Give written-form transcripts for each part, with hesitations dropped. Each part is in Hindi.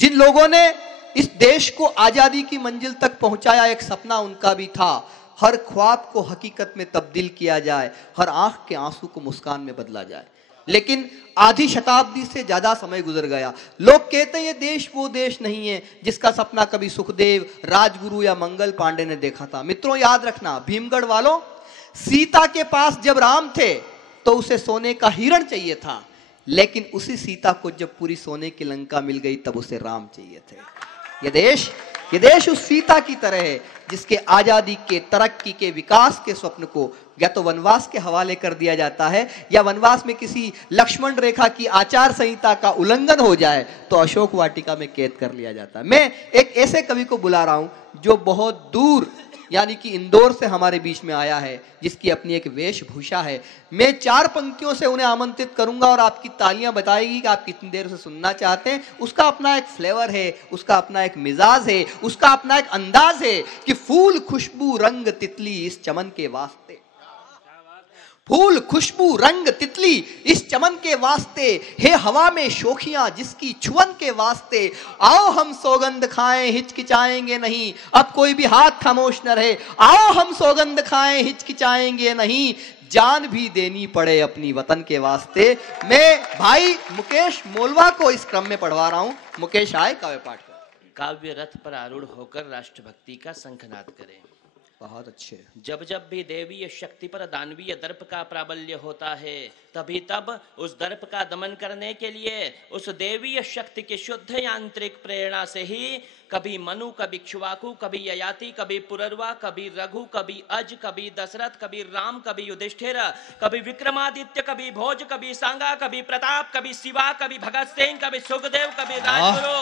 जिन लोगों ने इस देश को आजादी की मंजिल तक पहुंचाया, एक सपना उनका भी था, हर ख्वाब को हकीकत में तब्दील किया जाए, हर आंख के आंसू को मुस्कान में बदला जाए। लेकिन आधी शताब्दी से ज्यादा समय गुजर गया। लोग कहते हैं ये देश वो देश नहीं है जिसका सपना कभी सुखदेव, राजगुरु या मंगल पांडे ने देखा था। मित्रों याद रखना, भीमगढ़ वालों, सीता के पास जब राम थे तो उसे सोने का हिरण चाहिए था, लेकिन उसी सीता को जब पूरी सोने की लंका मिल गई तब उसे राम चाहिए थे। ये देश उस सीता की तरह है जिसके आजादी के, तरक्की के, विकास के स्वप्न को या तो वनवास के हवाले कर दिया जाता है, या वनवास में किसी लक्ष्मण रेखा की आचार संहिता का उल्लंघन हो जाए तो अशोक वाटिका में कैद कर लिया जाता है। मैं एक ऐसे कवि को बुला रहा हूं जो बहुत दूर यानी कि इंदौर से हमारे बीच में आया है, जिसकी अपनी एक वेशभूषा है। मैं 4 पंक्तियों से उन्हें आमंत्रित करूंगा और आपकी तालियां बताएगी कि आप कितनी देर से सुनना चाहते हैं। उसका अपना एक फ्लेवर है, उसका अपना एक मिजाज है, उसका अपना एक अंदाज है कि फूल खुशबू रंग तितली इस चमन के वास्ते, फूल खुशबू रंग तितली इस चमन के वास्ते, हे हवा में शोखियां जिसकी छुअन के वास्ते, आओ हम सौगंध खाएं हिचकिचाएंगे नहीं, अब कोई भी हाथ खामोश न रहे, आओ हम सौगंध खाएं हिचकिचाएंगे नहीं, जान भी देनी पड़े अपनी वतन के वास्ते। मैं भाई मुकेश मोलवा को इस क्रम में पढ़वा रहा हूं। मुकेश आए काव्य पाठ कर। काव्य रथ पर आरूढ़ होकर राष्ट्रभक्ति का शंखनाद करें। बहुत अच्छे। जब जब भी देवीय शक्ति पर दानवीय दर्प का प्राबल्य होता है, तभी तब उस दर्प का दमन करने के लिए उस देवीय शक्ति की शुद्ध यांत्रिक प्रेरणा से ही कभी मनु, कभी इक्ष्वाकु, कभी ययाति, कभी पुरर्वा, कभी रघु, कभी अज, कभी दशरथ, कभी राम, कभी युधिष्ठिर, कभी विक्रमादित्य, कभी भोज, कभी सांगा, कभी प्रताप, कभी शिवा, कभी भगत सिंह, कभी सुखदेव, कभी राजगुरु,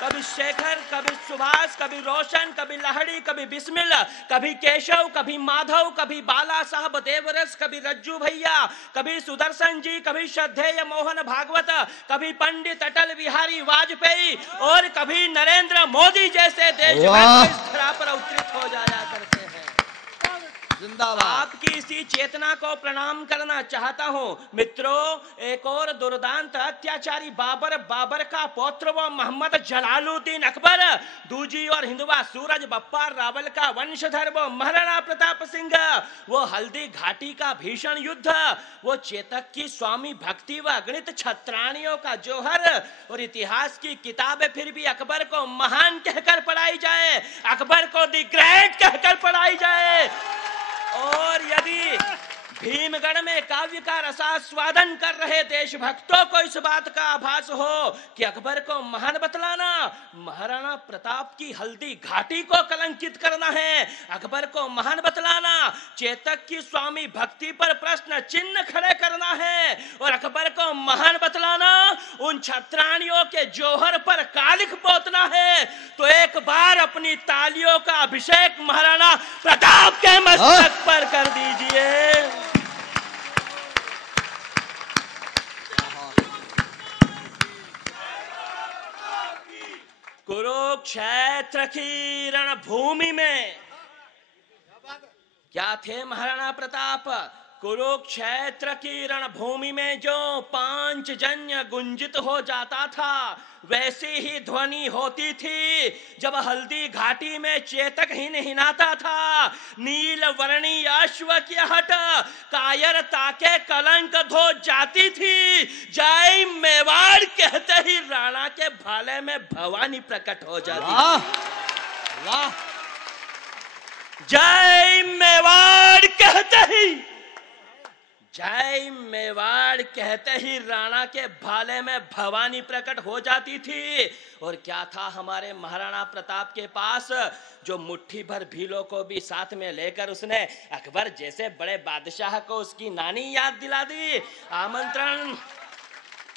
कभी शेखर, कभी सुभाष, कभी रोशन, कभी लहड़ी, कभी बिस्मिल, कभी केशव, कभी माधव, कभी बाला साहब देवरस, कभी रज्जू भैया, कभी सुदर्शन जी, कभी श्रद्धेय मोहन भागवत, कभी पंडित अटल बिहारी वाजपेयी और कभी नरेंद्र मोदी जैसे देशभक्त इस धरा पर अवतरित हो जाया करते हैं। जिंदाबाद। आपकी इसी चेतना को प्रणाम करना चाहता हूँ। मित्रों, एक और दुर्दांत अत्याचारी बाबर का पौत्र वो मोहम्मद जलालुद्दीन अकबर, दूजी और हिंदुआ सूरज बप्पा रावल का वंशधर वो महाराणा प्रताप सिंह, वो हल्दी घाटी का भीषण युद्ध, वो चेतक की स्वामी भक्ति व अगणित छत्राणियों का जोहर, और इतिहास की किताबें फिर भी अकबर को महान कहकर पढ़ाई जाए, अकबर को द ग्रेट कहकर पढ़ाई जाए। और यदि भीमगढ़ में काव्य का रसास्वादन कर रहे देशभक्तों को इस बात का आभास हो कि अकबर को महान बतलाना महाराणा प्रताप की हल्दी घाटी को कलंकित करना है, अकबर को महान बतलाना चेतक की स्वामी भक्ति पर प्रश्न चिन्ह खड़े करना है, और अकबर को महान बतलाना उन छत्राणियों के जोहर पर कालिख पोतना है, तो एक बार अपनी तालियों का अभिषेक महाराणा प्रताप के मस्तक पर कर दीजिए। कुरुक्षेत्र की रणभूमि में क्या थे महाराणा प्रताप? कुरुक्षेत्र की रणभूमि में जो पांचजन्य गुंजित हो जाता था, वैसी ही ध्वनि होती थी जब हल्दी घाटी में चेतक हिनहिनाता था। नील वर्णी अश्व की हट कायरता के कलंक धो जाती थी। जय मेवाड़ कहते ही राणा के भाले में भवानी प्रकट हो जाती थी। वाह, जय मेवाड़ कहते ही, जय मेवाड़ कहते ही राणा के भाले में भवानी प्रकट हो जाती थी। और क्या था हमारे महाराणा प्रताप के पास, जो मुट्ठी भर भीलों को भी साथ में लेकर उसने अकबर जैसे बड़े बादशाह को उसकी नानी याद दिला दी।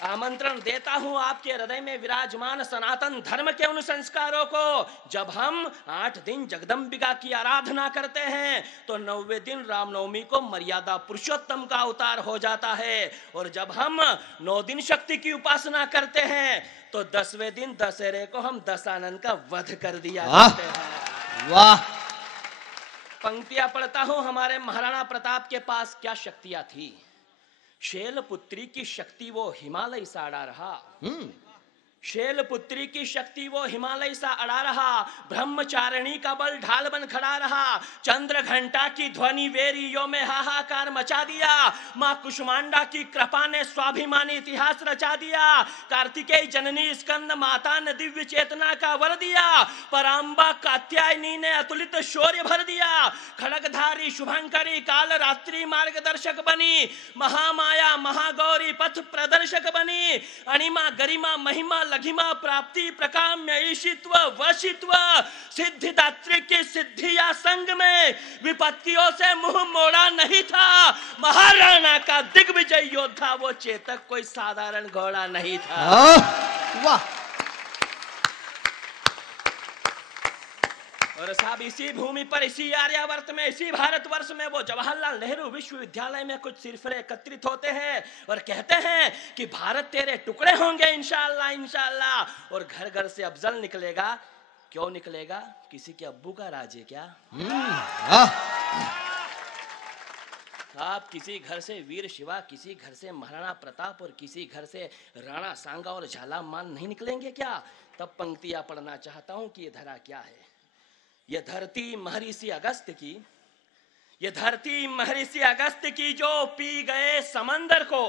आमंत्रण देता हूं आपके हृदय में विराजमान सनातन धर्म के उन संस्कारों को। जब हम 8 दिन जगदम्बिका की आराधना करते हैं तो 9वें दिन रामनवमी को मर्यादा पुरुषोत्तम का अवतार हो जाता है, और जब हम 9 दिन शक्ति की उपासना करते हैं तो 10वें दिन दशहरे को हम दशानन का वध कर दिया करते हैं। वाह। पंक्तियां पढ़ता हूं। हमारे महाराणा प्रताप के पास क्या शक्तियां थी। शैलपुत्री की शक्ति वो हिमालय साड़ा रहा, शैल पुत्री की शक्ति वो हिमालय सा अड़ा रहा, ब्रह्मचारिणी का बल ढाल बन खड़ा रहा, चंद्र घंटा की ध्वनि वेरियों में हाहाकार मचा दिया, मां कुष्मांडा की कृपा ने स्वाभिमानी इतिहास रचा दिया, कार्तिकेय जननी स्कंद माता ने दिव्य चेतना का वर दिया, परांबा कात्यायनी ने अतुलित शौर्य भर दिया, खड़गधारी शुभंकरी काल रात्रि मार्गदर्शक बनी, महामाया महागौरी पथ प्रदर्शक बनी, अणिमा गरिमा महिमा लघिमा प्राप्ति प्रकाम्य ईशित्व वशित्व सिद्धिदात्री की सिद्धिया संग में विपत्तियों से मुंह मोड़ा नहीं था, महाराणा का दिग्विजय योद्धा वो चेतक कोई साधारण घोड़ा नहीं था। वाह। और साहब इसी भूमि पर, इसी आर्यावर्त में, इसी भारतवर्ष में वो जवाहरलाल नेहरू विश्वविद्यालय में कुछ सिरफिरे एकत्रित होते हैं और कहते हैं कि भारत तेरे टुकड़े होंगे इंशाअल्लाह इंशाअल्लाह, और घर घर से अफजल निकलेगा। क्यों निकलेगा? किसी के अब्बू का राज है क्या? आप किसी घर से वीर शिवा, किसी घर से महाराणा प्रताप और किसी घर से राणा सांगा और झालामान नहीं निकलेंगे क्या? तब पंक्तियां पढ़ना चाहता हूं कि ये धरा क्या है। ये धरती महर्षि अगस्त की, ये धरती महर्षि अगस्त की जो पी गए समंदर को,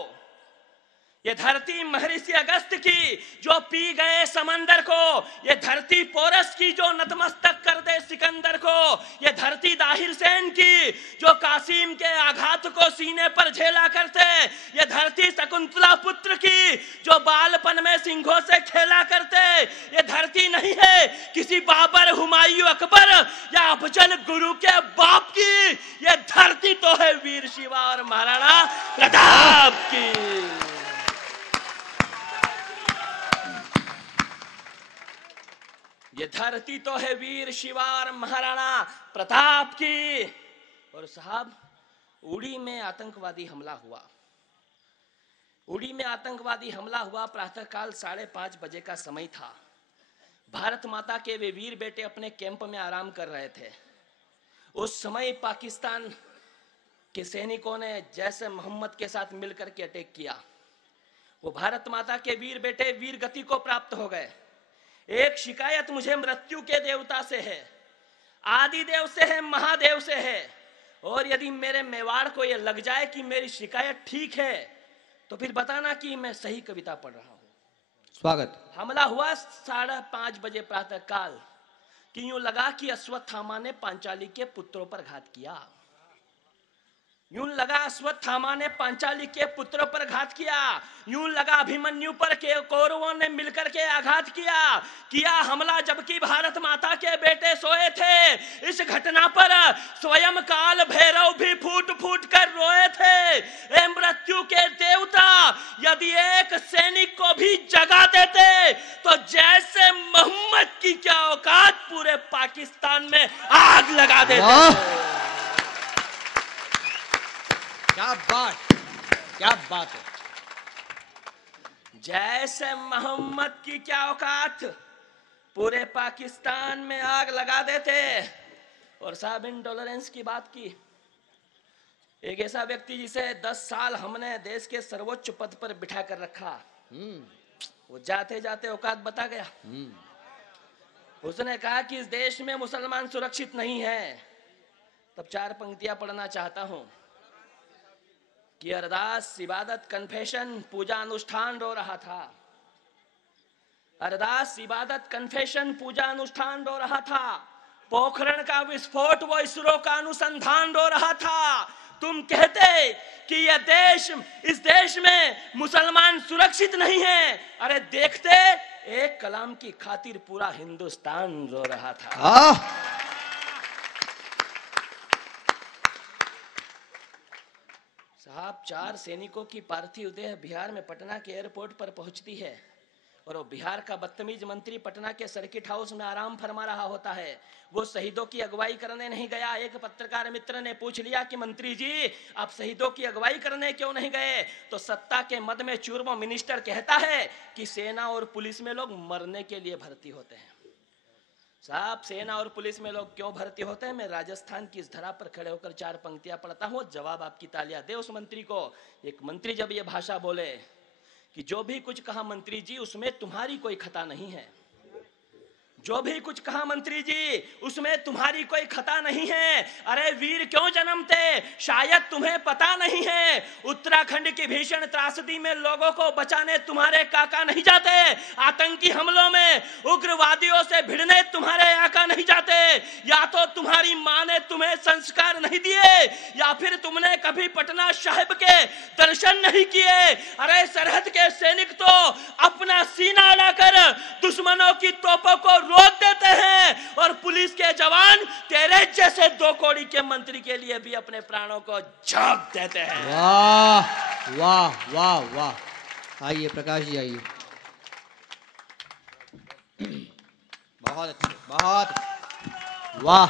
ये धरती महर्षि अगस्त की जो पी गए समंदर को, ये धरती पोरस की जो नतमस्तक कर दे सिकंदर को, ये धरती दाहिर सेन की जो कासिम के आघात को सीने पर झेला करते, ये धरती शकुंतला पुत्र की जो बालपन में सिंहों से खेला करते, ये धरती नहीं है किसी बाबर हुमायूं अकबर या अफजल गुरु के बाप की, ये धरती तो है वीर शिवा और महाराणा प्रताप की। ये धरती तो है वीर शिवा और महाराणा प्रताप की। और साहब उड़ी में आतंकवादी हमला हुआ, उड़ी में आतंकवादी हमला हुआ। प्रातःकाल 5:30 बजे का समय था। भारत माता के वे वीर बेटे अपने कैंप में आराम कर रहे थे। उस समय पाकिस्तान के सैनिकों ने जैसे मोहम्मद के साथ मिलकर के अटैक किया। वो भारत माता के वीर बेटे वीर गति को प्राप्त हो गए। एक शिकायत मुझे मृत्यु के देवता से है, आदि देव से है, महादेव से है, और यदि मेरे मेवाड़ को यह लग जाए कि मेरी शिकायत ठीक है तो फिर बताना कि मैं सही कविता पढ़ रहा हूं। स्वागत। हमला हुआ 5:30 बजे प्रातः काल कि यूं लगा कि अश्वत्थामा ने पांचाली के पुत्रों पर घात किया। यूं लगा अश्वत्थामा ने पांचाली के पुत्रों पर घात किया। यूं लगा अभिमन्यु पर के कौरवों ने मिलकर के आघात किया हमला जबकि भारत माता के बेटे सोए थे। इस घटना पर स्वयं काल भैरव भी फूट फूट कर रोए थे। ए मृत्यु के देवता, यदि एक सैनिक को भी जगा देते तो जैसे मोहम्मद की क्या औकात, पूरे पाकिस्तान में आग लगा देते। क्या बात है। जैसे मोहम्मद की क्या औकात, पूरे पाकिस्तान में आग लगा देते। और साहब इंटॉलरेंस की बात की, एक ऐसा व्यक्ति जिसे 10 साल हमने देश के सर्वोच्च पद पर बिठा कर रखा, वो जाते जाते औकात बता गया। उसने कहा कि इस देश में मुसलमान सुरक्षित नहीं है। तब 4 पंक्तियां पढ़ना चाहता हूं कि अरदास इबादत कन्फेशन पूजा अनुष्ठान रो रहा था। अरदास इबादत कन्फेशन पूजा अनुष्ठान रो रहा था। पोखरण का विस्फोट वो इसरो का अनुसंधान रो रहा था। तुम कहते कि यह देश, इस देश में मुसलमान सुरक्षित नहीं है। अरे देखते, एक कलाम की खातिर पूरा हिंदुस्तान रो रहा था। साहब 4 सैनिकों की पार्थिव देह बिहार में पटना के एयरपोर्ट पर पहुंचती है और वो बिहार का बदतमीज मंत्री पटना के सर्किट हाउस में आराम फरमा रहा होता है। वो शहीदों की अगुवाई करने नहीं गया। एक पत्रकार मित्र ने पूछ लिया कि मंत्री जी, आप शहीदों की अगुवाई करने क्यों नहीं गए? तो सत्ता के मद में चूर वो मिनिस्टर कहता है कि सेना और पुलिस में लोग मरने के लिए भर्ती होते हैं। साहब सेना और पुलिस में लोग क्यों भर्ती होते हैं? मैं राजस्थान की इस धरा पर खड़े होकर 4 पंक्तियां पढ़ता हूं, जवाब आपकी तालियां दे उस मंत्री को। एक मंत्री जब ये भाषा बोले कि जो भी कुछ कहा मंत्री जी उसमें तुम्हारी कोई खता नहीं है, जो भी कुछ कहा मंत्री जी उसमें तुम्हारी कोई खता नहीं है। अरे वीर क्यों जन्मते शायद तुम्हें पता नहीं है, उत्तराखंड की भीषण त्रासदी में लोगों को बचाने तुम्हारे काका नहीं जाते, आतंकी हमलों में उग्रवादियों से भिड़ने तुम्हारे आका नहीं जाते। या तो तुम्हारी माँ ने तुम्हें संस्कार नहीं दिए या फिर तुमने कभी पटना साहिब के दर्शन नहीं किए। अरे सरहद के सैनिक तो अपना सीना अड़ाकर दुश्मनों की तोपों को रोक देते हैं और पुलिस के जवान तेरे जैसे 2 कौड़ी के मंत्री के लिए भी अपने प्राणों को झोंक देते हैं। वाह वाह वाह वाह, आइए प्रकाश जी आइए। बहुत अच्छे, बहुत वाह।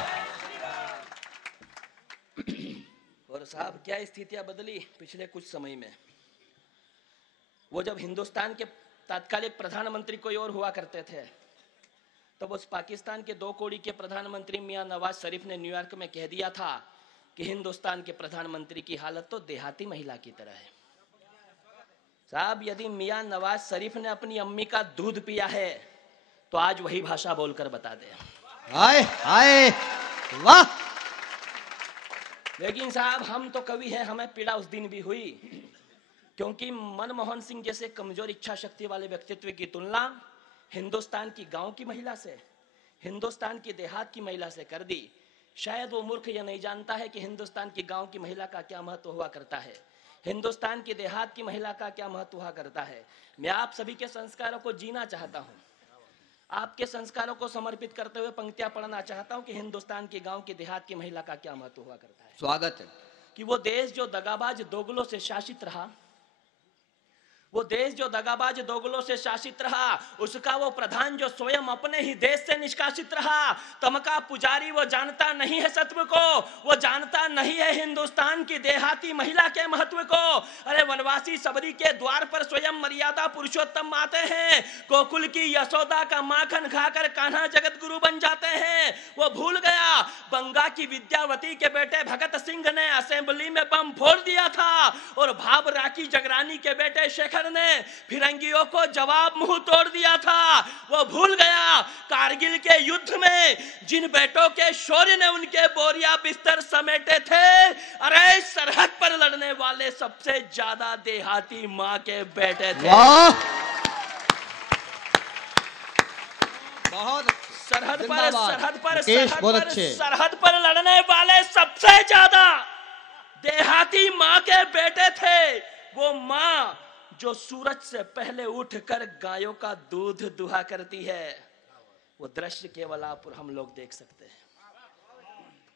और साहब क्या स्थितियां बदली पिछले कुछ समय में। वो जब हिंदुस्तान के तात्कालिक प्रधानमंत्री कोई और हुआ करते थे तब उस पाकिस्तान के 2 कौड़ी के प्रधानमंत्री मियां नवाज शरीफ ने न्यूयॉर्क में कह दिया था कि हिंदुस्तान के प्रधानमंत्री की हालत तो देहाती महिला की तरह है। साहब यदि मियां नवाज शरीफ ने अपनी अम्मी का दूध पिया है तो आज वही भाषा बोलकर बता दे। हाय हाय वाह। लेकिन साहब हम तो कवि हैं, हमें पीड़ा उस दिन भी हुई क्योंकि मनमोहन सिंह जैसे कमजोर इच्छा शक्ति वाले व्यक्तित्व की तुलना हिंदुस्तान की गांव की महिला से, हिंदुस्तान की देहात की महिला से कर दी। शायद वो मूर्ख यह नहीं जानता है कि हिंदुस्तान की गांव की महिला का क्या महत्व हुआ करता है, हिंदुस्तान की देहात की महिला का क्या महत्व हुआ करता है। मैं आप सभी के संस्कारों को जीना चाहता हूं, आपके संस्कारों को समर्पित करते हुए पंक्तियां पढ़ना चाहता हूं कि हिंदुस्तान की गांव की देहात की महिला का क्या महत्व हुआ करता है। स्वागत है। कि वो देश जो दगाबाज दोगलों से शासित रहा, वो देश जो दगाबाज दोगलों से शासित रहा, उसका वो प्रधान जो स्वयं अपने ही देश से निष्कासित रहा। तमका पुजारी वो जानता नहीं है सत्व को, वो जानता नहीं है हिंदुस्तान की देहाती महिला के महत्व को। अरे वनवासी सबरी के द्वार पर स्वयं मर्यादा पुरुषोत्तम आते हैं, गोकुल की यशोदा का माखन खाकर कान्हा जगत गुरु बन जाते हैं। वो भूल गया बंगा की विद्यावती के बेटे भगत सिंह ने असेंबली में बम फोड़ दिया था और भाव राखी जगरानी के बेटे शेखर ने फिरंगियों को जवाब मुंह तोड़ दिया था। वो भूल गया कारगिल के युद्ध में जिन बेटों के शौर्य ने उनके बोरिया बिस्तर समेटे थे, अरे सरहद पर लड़ने वाले सबसे ज्यादा देहाती मां के बेटे थे। बहुत सरहद पर लड़ने वाले सबसे ज्यादा देहाती मां के बेटे थे। वो मां जो सूरज से पहले उठकर गायों का दूध दुहा करती है, वो दृश्य केवल आप और हम लोग देख सकते हैं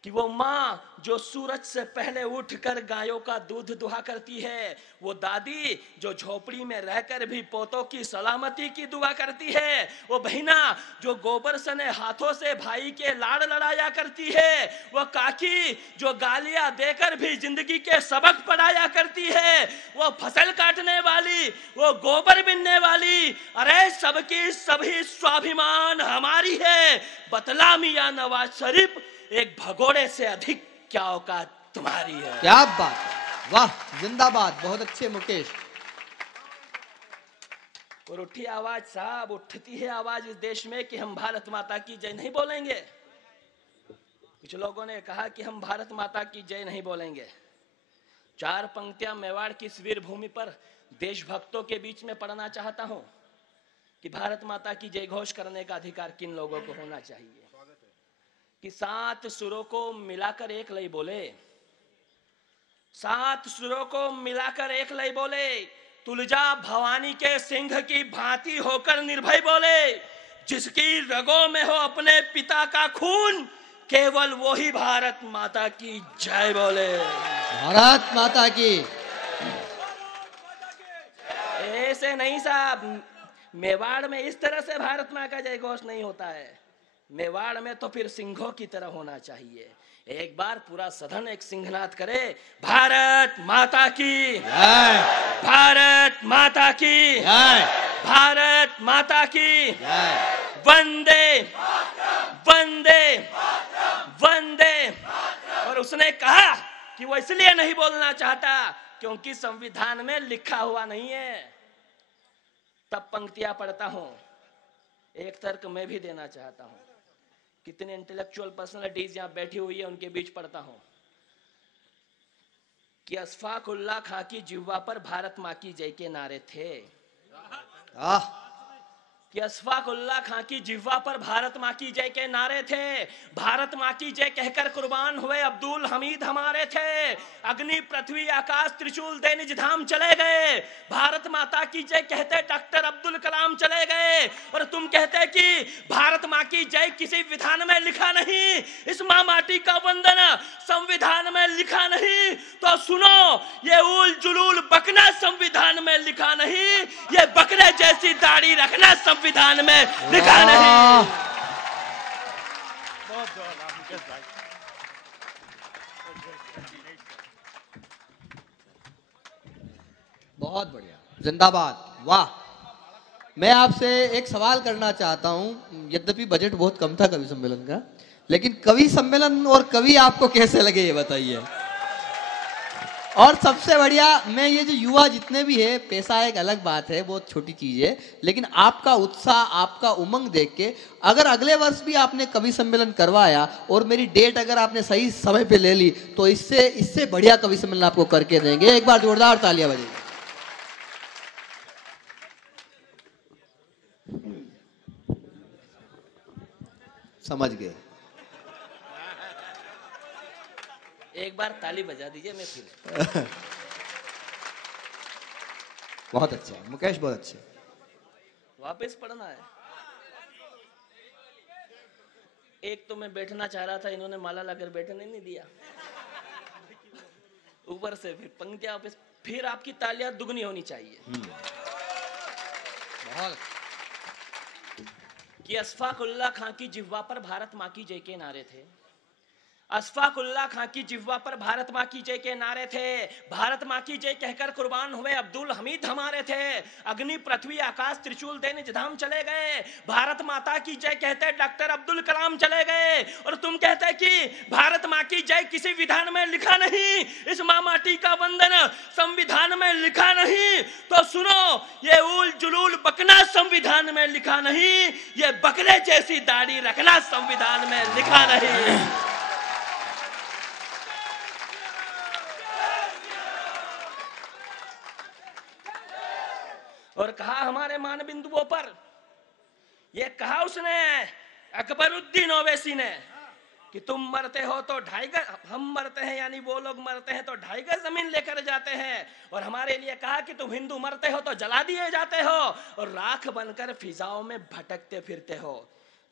कि वो माँ जो सूरज से पहले उठकर गायों का दूध दुहा करती है, वो दादी जो झोपड़ी में रहकर भी पोतों की सलामती की दुआ करती है, वो बहिना जो गोबर सने हाथों से भाई के लाड़ लड़ाया करती है, वो काकी जो गालियां देकर भी जिंदगी के सबक पढ़ाया करती है, वो फसल काटने वाली, वो गोबर बिनने वाली, अरे सबकी सभी स्वाभिमान हमारी है। बतला मियां नवाज शरीफ, एक भगोड़े से अधिक क्या औकात तुम्हारी है। क्या बात है, वाह जिंदाबाद, बहुत अच्छे मुकेश। और उठी आवाज साहब, उठती है आवाज इस देश में कि हम भारत माता की जय नहीं बोलेंगे। कुछ लोगों ने कहा कि हम भारत माता की जय नहीं बोलेंगे। 4 पंक्तियां मेवाड़ की इस वीर भूमि पर देशभक्तों के बीच में पढ़ना चाहता हूं कि भारत माता की जय घोष करने का अधिकार किन लोगों को होना चाहिए। कि 7 सुरों को मिलाकर एक लय बोले, 7 सुरों को मिलाकर एक लय बोले, तुलजा भवानी के सिंह की भांति होकर निर्भय बोले, जिसकी रगों में हो अपने पिता का खून, केवल वो ही भारत माता की जय बोले। भारत माता की। ऐसे नहीं साहब, मेवाड़ में इस तरह से भारत माता का जय घोष नहीं होता है। मेवाड़ में तो फिर सिंहों की तरह होना चाहिए। एक बार पूरा सदन एक सिंहनाद करे, भारत माता की, भारत माता की, भारत माता की, वंदे वंदे वंदे। और उसने कहा कि वो इसलिए नहीं बोलना चाहता क्योंकि संविधान में लिखा हुआ नहीं है। तब पंक्तियां पढ़ता हूं। एक तर्क मैं भी देना चाहता हूं, कितने इंटेलेक्चुअल पर्सनालिटीज यहां बैठी हुई है, उनके बीच पढ़ता हूं कि अशफाक उल्लाह खां की जिह्वा पर भारत मां की जय के नारे थे। कि अशफाक उल्लाह खां की जिह्वा पर भारत मां की जय के नारे थे। भारत मां की जय कहकर कुर्बान हुए अब्दुल हमीद हमारे थे। अग्नि पृथ्वी आकाश त्रिशूल दे निज धाम चले गए। भारत माता की जय कहते डॉक्टर अब्दुल कलाम चले गए। और तुम कहते कि भारत मां की जय किसी विधान में लिखा नहीं, इस मां माटी का वंदन संविधान में लिखा नहीं। तो सुनो, ये उल जुलूल बकना संविधान में लिखा नहीं, ये बकरे जैसी दाढ़ी रखना संविधान में लिखा नहीं। बहुत बढ़िया, जिंदाबाद, वाह। मैं आपसे एक सवाल करना चाहता हूं, यद्यपि बजट बहुत कम था कवि सम्मेलन का, लेकिन कवि सम्मेलन और कवि आपको कैसे लगे ये बताइए। और सबसे बढ़िया, मैं ये जो युवा जितने भी है, पैसा एक अलग बात है, बहुत छोटी चीज है, लेकिन आपका उत्साह, आपका उमंग देख के अगर अगले वर्ष भी आपने कवि सम्मेलन करवाया और मेरी डेट अगर आपने सही समय पे ले ली, तो इससे बढ़िया कवि सम्मेलन आपको करके देंगे। एक बार जोरदार तालियां बजाइए। समझ गए। एक बार ताली बजा दीजिए, मैं फिर बहुत अच्छा मुकेश, बहुत अच्छे। वापस पढ़ना है। एक तो मैं बैठना चाह रहा था, इन्होंने माला लाकर बैठने नहीं दिया, ऊपर से फिर पंक्तियां वापस, फिर आपकी तालियां दुगनी होनी चाहिए। बहुत। कि अशफाक उल्लाह खां की जिह्वा पर भारत मां की जय के नारे थे। अशफाक उल्लाह खां की जिह्वा पर भारत मां की जय के नारे थे। भारत मां की जय कहकर कुर्बान हुए अब्दुल हमीद हमारे थे। अग्नि पृथ्वी आकाश त्रिशूल दे निज धाम चले गए। भारत माता की जय कहते डॉक्टर अब्दुल कलाम चले गए। और तुम कहते कि भारत मां की जय किसी विधान में लिखा नहीं, इस मां माटी का वंदन संविधान में लिखा नहीं। तो सुनो, ये उल जुलूल बकना संविधान में लिखा नहीं, ये बकरे जैसी दाढ़ी रखना संविधान में लिखा नहीं। और कहा हमारे मान बिंदुओं पर, ये कहा उसने अकबरुद्दीन ओवैसी ने कि तुम मरते हो तो 2.5 गज, हम मरते हैं यानी वो लोग मरते हैं तो 2.5 गज जमीन लेकर जाते हैं। और हमारे लिए कहा कि तुम हिंदू मरते हो तो जला दिए जाते हो और राख बनकर फिजाओं में भटकते फिरते हो।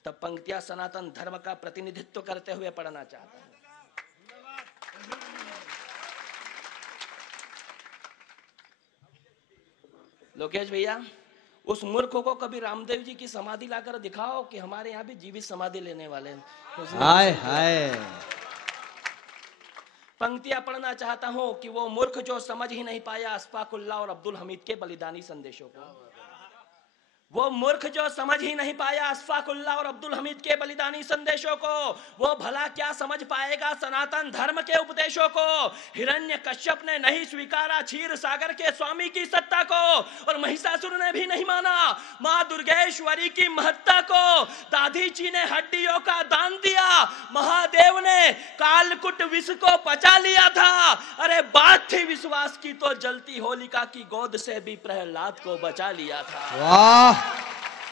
तब पंक्तियां सनातन धर्म का प्रतिनिधित्व करते हुए पढ़ना चाहता हूं। लोकेश भैया, उस मूर्ख को कभी रामदेव जी की समाधि लाकर दिखाओ कि हमारे यहाँ भी जीवित समाधि लेने वाले हैं। हाय हाय। पंक्तियां पढ़ना चाहता हूं कि वो मूर्ख जो समझ ही नहीं पाया अशफाक उल्लाह और अब्दुल हमीद के बलिदानी संदेशों को। वो मूर्ख जो समझ ही नहीं पाया अशफाक उल्लाह और अब्दुल हमीद के बलिदानी संदेशों को, वो भला क्या समझ पाएगा सनातन धर्म के उपदेशों को। हिरण्यकश्यप ने नहीं स्वीकारा क्षीर सागर के स्वामी की सत्ता को, और महिषासुर ने भी नहीं माना मां दुर्गेश्वरी की महत्ता को। दाधीची ने हड्डियों का दान दिया, महादेव ने कालकुट विष को पचा लिया था। अरे बात थी विश्वास की तो जलती होलिका की गोद से भी प्रहलाद को बचा लिया था। वाह,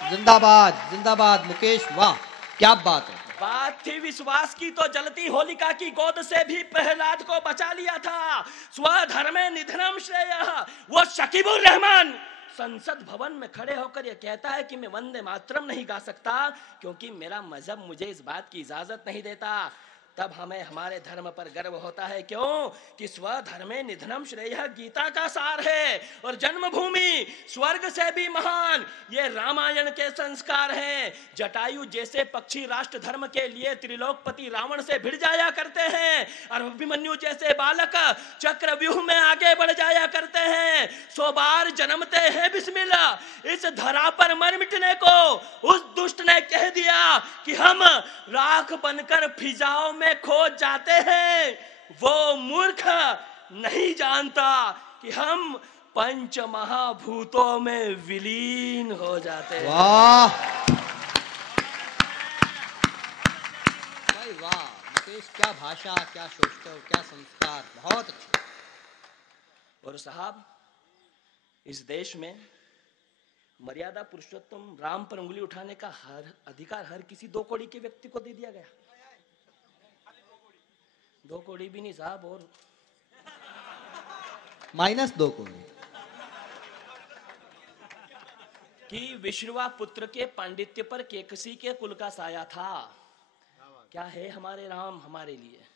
जिंदाबाद जिंदाबाद मुकेश, वाह क्या बात है। बात थी विश्वास की तो जलती होलिका की गोद से भी प्रहलाद को बचा लिया था। स्वधर्मे निधनम श्रेयः, वो शकीबुर रहमान संसद भवन में खड़े होकर यह कहता है कि मैं वंदे मातरम नहीं गा सकता क्योंकि मेरा मजहब मुझे इस बात की इजाजत नहीं देता। तब हमें हमारे धर्म पर गर्व होता है, क्यों कि स्वधर्मे निधनम श्रेयः गीता का सार है और जन्मभूमि स्वर्ग से भी महान ये रामायण के संस्कार हैं। जटायु जैसे पक्षी राष्ट्र धर्म के लिए त्रिलोकपति रावण से भिड़ जाया करते हैं और अभिमन्यु जैसे बालक चक्रव्यूह में आगे बढ़ जाया करते हैं। 100 बार जन्मते हैं बिस्मिल्लाह इस धरा पर मर मिटने को। उस दुष्ट ने कह दिया कि हम राख बनकर फिजाओं में खो जाते हैं। वो मूर्ख नहीं जानता कि हम पंच महाभूतों में विलीन हो जाते हैं। वाह भाई वाह मुकेश, क्या भाषा, क्या शोष्टव, क्या संस्कार, बहुत अच्छा। और साहब, इस देश में मर्यादा पुरुषोत्तम राम पर उंगली उठाने का हर अधिकार हर किसी 2 कौड़ी के व्यक्ति को दे दिया गया। 2 कौड़ी भी नहीं साहब, और -2 कौड़ी। कि विश्रवा पुत्र के पांडित्य पर केकसी के कुल का साया था। क्या है हमारे राम हमारे लिए?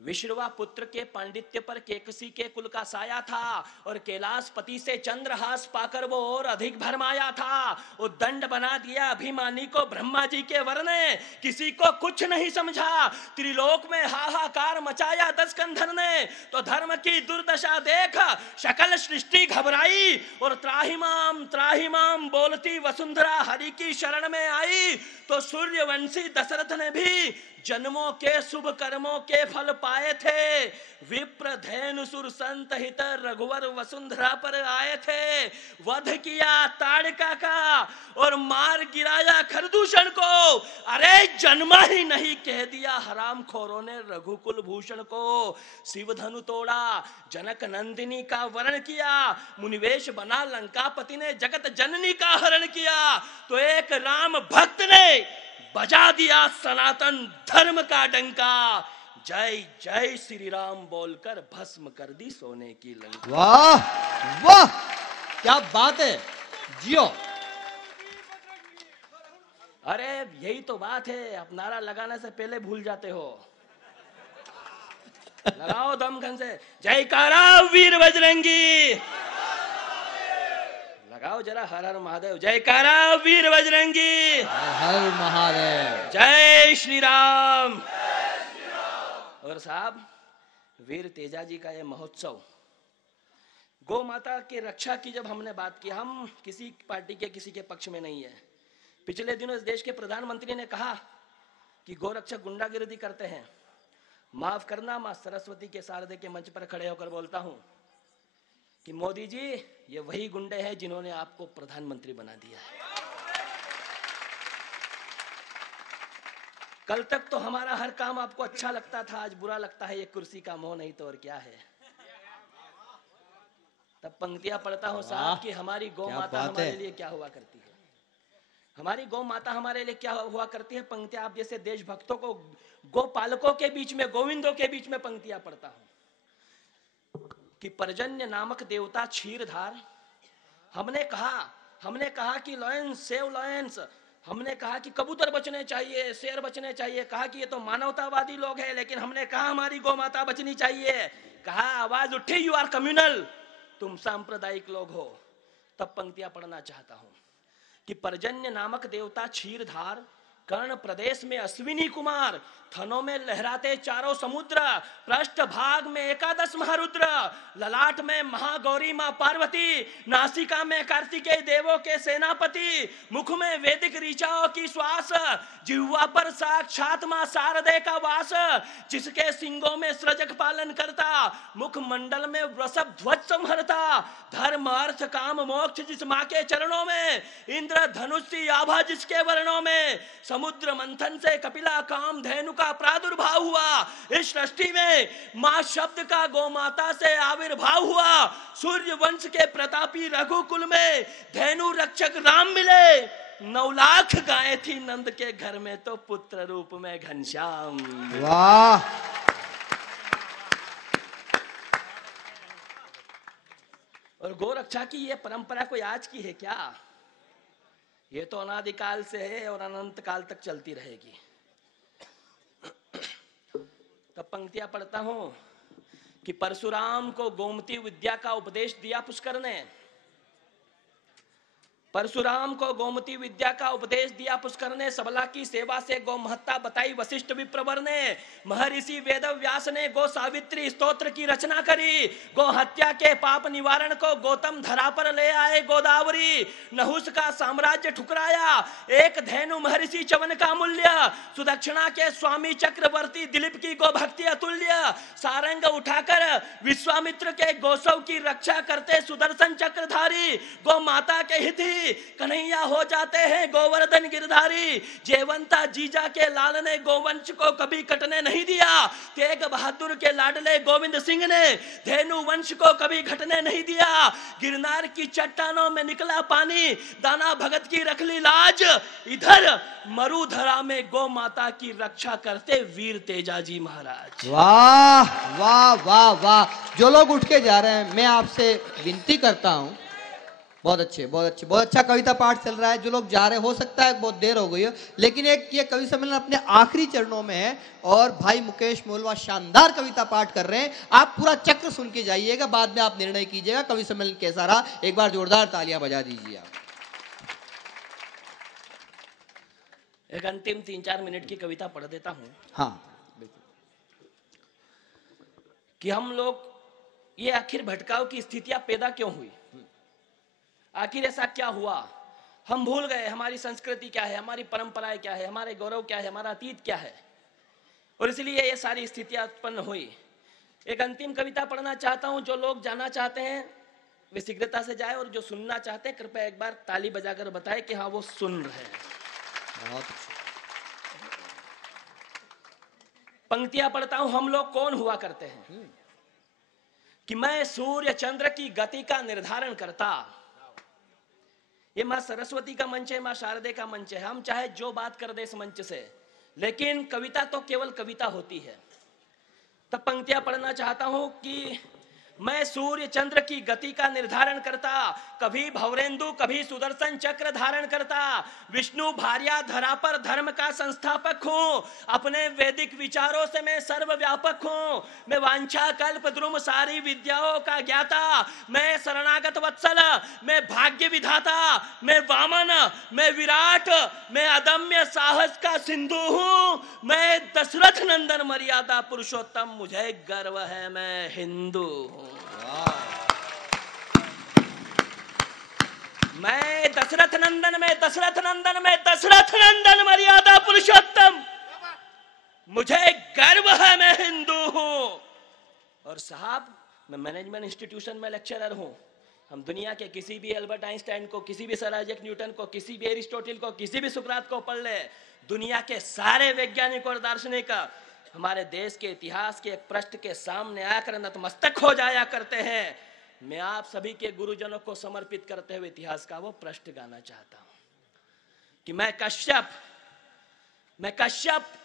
विश्रवा पुत्र के पांडित्य पर केकसी के कुल का साया था, और कैलाशपति से चंद्रहास पाकर वो और अधिक भरमाया था। वो दंड बना दिया अभिमानी को ब्रह्मा जी के वर ने, किसी को कुछ नहीं समझा। त्रिलोक में हाहाकार मचाया 10 कंधर ने, तो धर्म की दुर्दशा देख सकल सृष्टि घबराई। और त्राहिमाम त्राहिमाम बोलती वसुंधरा हरि की शरण में आई, तो सूर्यवंशी दशरथ ने भी जन्मों के शुभ कर्मों के फल पाए थे। विप्र धेनुसुर संत हित रघुवर वसुंधरा पर आए थे। वध किया ताड़का का और मार गिराया खरदूषण को। अरे जन्मा ही नहीं कह दिया हराम खोरों ने रघुकुल भूषण को। शिव धनु तोड़ा जनक नंदिनी का वरण किया, मुनिवेश बना लंकापति ने जगत जननी का हरण किया। तो एक राम भक्त ने बजा दिया सनातन धर्म का डंका। जय जय श्री राम बोलकर भस्म कर दी सोने की लंका। वाह वाह क्या बात है, जियो। अरे यही तो बात है, आप नारा लगाने से पहले भूल जाते हो। लगाओ दमखम से जयकारा वीर बजरंगी, लगाओ जरा हर हर महादेव, जयकारा वीर बजरंगी, हर महादेव, जय श्री राम। और साहब, वीर तेजा जी का ये महोत्सव, गौ माता के रक्षा की जब हमने बात की, हम किसी पार्टी के किसी के पक्ष में नहीं है। पिछले दिनों इस देश के प्रधानमंत्री ने कहा कि गोरक्षक गुंडागिर्दी करते हैं। माफ करना, मां सरस्वती के शारदे के मंच पर खड़े होकर बोलता हूं कि मोदी जी, ये वही गुंडे हैं जिन्होंने आपको प्रधानमंत्री बना दिया है। कल तक तो हमारा हर काम आपको अच्छा लगता था, आज बुरा लगता है। ये कुर्सी का मोह नहीं तो और क्या है। तब पंक्तियां पढ़ता हूं साहब कि हमारी गौ माता हमारे लिए क्या हुआ करती है। हमारी गौ माता हमारे लिए क्या हुआ करती है। पंक्तियां आप जैसे देशभक्तों को, गौ पालकों के बीच में, गोविंदों के बीच में पंक्तियां पढ़ता हूं कि पर्जन्य नामक देवता क्षीरधार। हमने कहा कि लॉयंस सेव लॉयंस, हमने कहा कि कबूतर बचने चाहिए, शेर बचने चाहिए। कहा कि ये तो मानवतावादी लोग हैं, लेकिन हमने कहा हमारी गौ माता बचनी चाहिए। कहा आवाज उठी, यू आर कम्युनल, तुम सांप्रदायिक लोग हो। तब पंक्तियां पढ़ना चाहता हूं कि पर्जन्य नामक देवता क्षीरधार, कर्ण प्रदेश में अश्विनी कुमार, थनों में लहराते चारों समुद्र, पृष्ठ भाग में एकादश महारुद्र, ललाट में महागौरी मां पार्वती, नासिका में कार्तिकेय देवों के सेनापति, मुख में वैदिक ऋचाओं की श्वास, जिह्वा पर साक्षात मां शारदे का वास, जिसके सिंगों में सृजक पालन करता, मुख मंडल में वृषभ ध्वज संहरता, धर्म अर्थ काम मोक्ष जिस मां के चरणों में, इंद्र धनुष आभा जिसके वर्णों में, समुद्र मंथन से कपिला काम धेनु का प्रादुर्भाव हुआ। इस सृष्टि में मां शब्द का गौ माता से आविर्भाव हुआ। सूर्य वंश के प्रतापी रघुकुल में धेनु रक्षक राम मिले। 9 लाख गायें थी नंद के घर में, तो पुत्र रूप में घनश्याम। वाह। और गोरक्षा की ये परंपरा कोई आज की है क्या? ये तो अनादिकाल से है और अनंत काल तक चलती रहेगी। तब पंक्तियां पढ़ता हूं कि परशुराम को गोमती विद्या का उपदेश दिया पुष्कर ने। परशुराम को गोमती विद्या का उपदेश दिया पुष्कर ने, सबला की सेवा से गौ महत्ता बताई वशिष्ठ विप्रवर ने, महर्षि वेद व्यास ने गो सावित्री स्तोत्र की रचना करी, गो हत्या के पाप निवारण को गौतम धरा पर ले आए गोदावरी, नहुस का साम्राज्य ठुकराया, एक धेनु महर्षि चवन का मूल्य, सुदक्षिणा के स्वामी चक्रवर्ती दिलीप की गो भक्ति अतुल्य, सारंग उठाकर विश्वामित्र के गौसव की रक्षा करते सुदर्शन चक्रधारी, गो माता के हित कन्हैया हो जाते हैं गोवर्धन गिरधारी, जेवंता जीजा के लाल ने गोवंश को कभी कटने नहीं दिया, तेग बहादुर के लाडले गोविंद सिंह ने धेनु वंश को कभी घटने नहीं दिया, गिरनार की चट्टानों में निकला पानी, दाना भगत की रख ली लाज, इधर मरुधरा में गौ माता की रक्षा करते वीर तेजाजी महाराज। वाह वाह वाह वाह, जो लोग उठ के जा रहे हैं मैं आपसे विनती करता हूं, बहुत अच्छे बहुत अच्छे, बहुत अच्छा कविता पाठ चल रहा है। जो लोग जा रहे, हो सकता है बहुत देर हो गई हो, लेकिन एक ये कवि सम्मेलन अपने आखिरी चरणों में है और भाई मुकेश मोलवा शानदार कविता पाठ कर रहे हैं। आप पूरा चक्र सुन के जाइएगा, बाद में आप निर्णय कीजिएगा कवि सम्मेलन कैसा रहा। एक बार जोरदार तालियां बजा दीजिए आप। एक अंतिम 3-4 मिनट की कविता पढ़ देता हूं। हाँ कि हम लोग ये आखिर भटकाव की स्थितियां पैदा क्यों हुई, आखिर ऐसा क्या हुआ, हम भूल गए हमारी संस्कृति क्या है, हमारी परंपराएं क्या है, हमारे गौरव क्या है, हमारा अतीत क्या है, और इसलिए ये सारी स्थितियां उत्पन्न हुई। एक अंतिम कविता पढ़ना चाहता हूं। जो लोग जाना चाहते हैं वे शीघ्रता से जाए, और जो सुनना चाहते हैं कृपया एक बार ताली बजाकर बताएं कि हाँ वो सुन रहे हैं। बहुत पंक्तियां पढ़ता हूं। हम लोग कौन हुआ करते हैं कि मैं सूर्य चंद्र की गति का निर्धारण करता। ये मां सरस्वती का मंच है, मां शारदे का मंच है, हम चाहे जो बात कर दे इस मंच से, लेकिन कविता तो केवल कविता होती है। तब पंक्तियां पढ़ना चाहता हूं कि मैं सूर्य चंद्र की गति का निर्धारण करता, कभी भवरेंदु कभी सुदर्शन चक्र धारण करता, विष्णु भार्या धरा पर धर्म का संस्थापक हूं, अपने वैदिक विचारों से मैं सर्वव्यापक हूं, मैं वांछा कल्प द्रुम सारी विद्याओं का ज्ञाता, मैं शरणागत वत्सल, मैं भाग्य विधाता, मैं वामन, मैं विराट, मैं अदम्य साहस का सिंधु हूं, मैं दशरथ नंदन मर्यादा पुरुषोत्तम, मुझे गर्व है मैं हिंदू हूं। मैं दशरथ नंदन में दशरथ नंदन में दशरथ नंदन मर्यादा पुरुषोत्तम, मुझे गर्व है मैं हिंदू हूं। और साहब मैं मैनेजमेंट इंस्टीट्यूशन में लेक्चरर हूं। हम दुनिया के किसी भी एल्बर्ट आइंस्टाइन को, किसी भी सर आइजैक न्यूटन को, किसी भी एरिस्टोटल को, किसी भी सुकरात को पढ़ ले, दुनिया के सारे वैज्ञानिक और दार्शनिक हमारे देश के इतिहास के एक पृष्ठ के सामने आकर नतमस्तक हो जाया करते हैं। मैं आप सभी के गुरुजनों को समर्पित करते हुए इतिहास का वो पृष्ठ गाना चाहता हूं कि मैं कश्यप,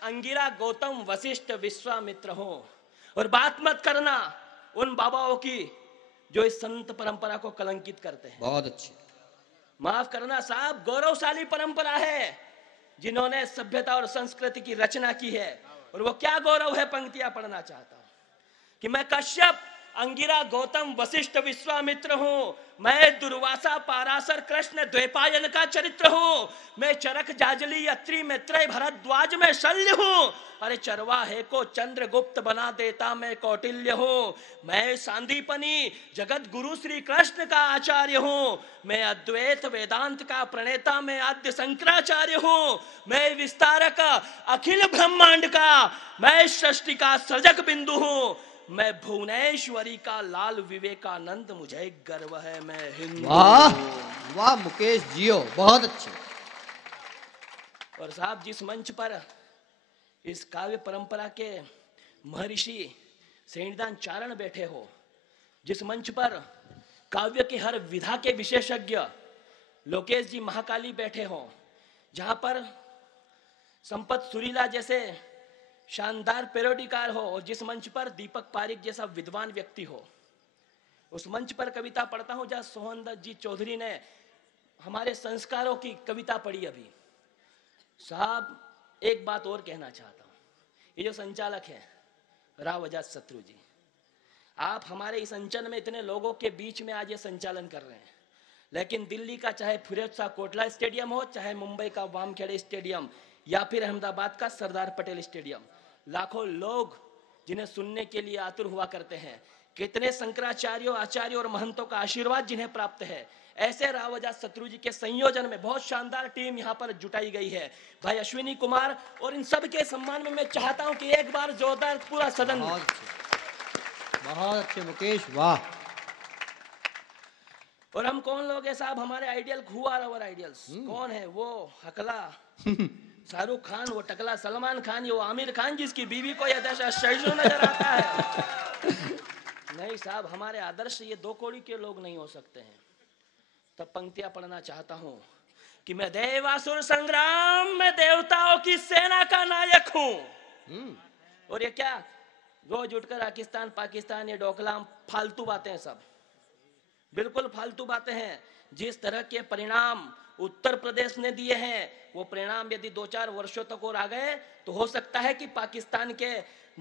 अंगिरा, गौतम, वशिष्ठ, विश्वामित्र हूं। और बात मत करना उन बाबाओं की जो इस संत परंपरा को कलंकित करते हैं। बहुत अच्छी, माफ करना साहब, गौरवशाली परंपरा है जिन्होंने सभ्यता और संस्कृति की रचना की है। और वो क्या गौरव है, पंक्तियां पढ़ना चाहता हूं कि मैं कश्यप, अंगिरा, गौतम, वशिष्ठ, विश्वामित्र हूं, मैं दुर्वासा, पाराशर, कृष्ण, द्वैपायन का चरित्र हूं, मैं चरक, जाजली, अत्रि, मैत्रेय, भरद्वाज में शल्य हूं, अरे चरवाहे को चंद्रगुप्त बना देता मैं कौटिल्य हूं, मैं सांदीपनी जगत गुरु श्री कृष्ण का आचार्य हूं, मैं अद्वैत वेदांत का प्रणेता मैं आद्य शंकराचार्य हूं, मैं विस्तारक अखिल ब्रह्मांड का मैं सृष्टि का सृजक बिंदु हूं, मैं भुवनेश्वरी का लाल विवेकानंद, मुझे गर्व है मैं हिंदू। वाह वाह मुकेश जियो, बहुत अच्छे। और साहब जिस मंच पर इस काव्य परंपरा के महर्षि सेठदान चारण बैठे हो, जिस मंच पर काव्य के हर विधा के विशेषज्ञ लोकेश जी महाकाली बैठे हो, जहां पर संपत सुरीला जैसे शानदार पेरोडीकार हो, और जिस मंच पर दीपक पारिक जैसा विद्वान व्यक्ति हो, उस मंच पर कविता पढ़ता हूं जहां सोहनदत्त जी चौधरी ने हमारे संस्कारों की कविता पढ़ी। अभी साहब एक बात और कहना चाहता हूं, ये जो संचालक है राव आजाद शत्रु जी, आप हमारे इस अंचल में इतने लोगों के बीच में आज ये संचालन कर रहे हैं, लेकिन दिल्ली का चाहे फिरोज शाह कोटला स्टेडियम हो, चाहे मुंबई का वामखेड़े स्टेडियम या फिर अहमदाबाद का सरदार पटेल स्टेडियम, लाखों लोग जिन्हें सुनने के लिए आतुर हुआ करते हैं। कितने शंकराचार्यों, आचार्यों और महंतों का आशीर्वाद जिन्हें प्राप्त है। ऐसे राव अजात शत्रु जी के संयोजन में बहुत शानदार टीम यहाँ पर जुटाई गई है। भाई अश्विनी कुमार और इन सब के सम्मान में मैं चाहता हूं कि एक बार जोरदार पूरा सदन। बहुत अच्छे मुकेश, वाह। और हम कौन लोग हैं साहब? हमारे ideal, who are our ideals? कौन है वो? हकला शाहरुख खान, वो टकला सलमान खान, ये वो आमिर खान जिसकी बीवी को यह दशा सजू नजर आता है? नहीं साहब, हमारे आदर्श ये दो कौड़ी के लोग नहीं हो सकते हैं। तब पंक्तियां पढ़ना चाहता हूं कि मैं देवासुर संग्राम में देवताओं की सेना का नायक हूं। और ये क्या रोज उठकर पाकिस्तान पाकिस्तान, ये डोकलाम फालतू बातें, सब बिल्कुल फालतू बातें हैं। जिस तरह के परिणाम उत्तर प्रदेश ने दिए हैं, वो परिणाम यदि 2-4 वर्षों तक और आ गए तो हो सकता है कि पाकिस्तान के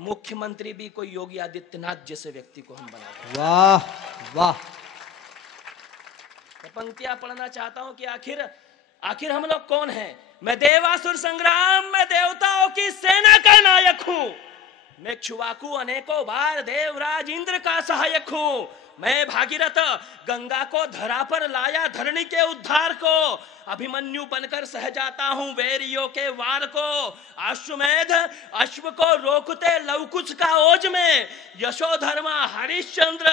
मुख्यमंत्री भी कोई योगी आदित्यनाथ जैसे व्यक्ति को हम बना दें। वाह वाह। तो पंक्तियां पढ़ना चाहता हूं कि आखिर हम लोग कौन हैं? मैं देवासुर संग्राम में देवताओं की सेना का नायक हूं। मैं क्षुवाकु अनेकों बार देवराज इंद्र का सहायक हूं। मैं भागीरथ गंगा को धरा पर लाया धरणी के उद्धार को। अभिमन्यु बनकर सह जाता हूं वैरियों के वार को। अश्वमेध अश्व को रोकते लवकुश का ओज में। यशोधर्मा हरिश्चंद्र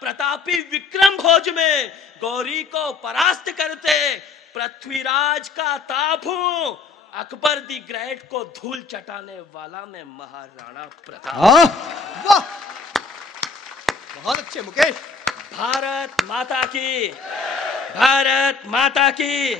प्रतापी विक्रम भोज में। गौरी को परास्त करते पृथ्वीराज का ताप हूं। अकबर दी ग्रेट को धूल चटाने वाला मैं महाराणा प्रताप। वाह, बहुत अच्छे मुकेश। भारत माता की, भारत माता की।